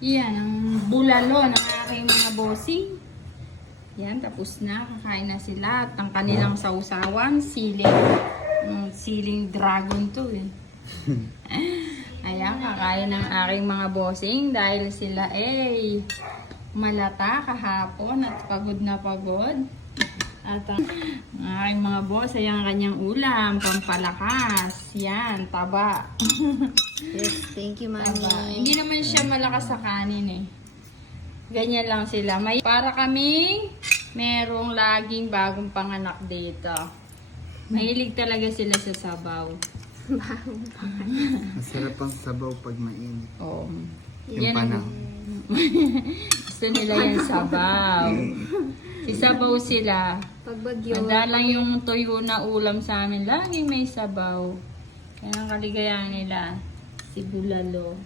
Yan, ang bulalo ng aking mga bossing. Yan, tapos na. Kakain na sila. At ang kanilang sausawan, siling dragon to eh. Ayan, kakain ng aking mga bossing dahil sila malata kahapon at pagod na pagod. At ang aking mga boss ay ang kanyang ulam, pampalakas. Yan, taba. Yes, thank you, Mami. Taba. Hindi naman siya malakas sa kanin eh. Ganyan lang sila. Para kaming merong laging bagong panganak dito. Mahilig talaga sila sa sabaw. Masarap ang sabaw pag mainit. Oo. Yung panang. Gusto nila yung sabaw. Sisabaw sila. Pag bagyo. Madalang yung tuyo na ulam sa amin. Laging may sabaw. Kaya ang kaligayahan nila, si Bulalo.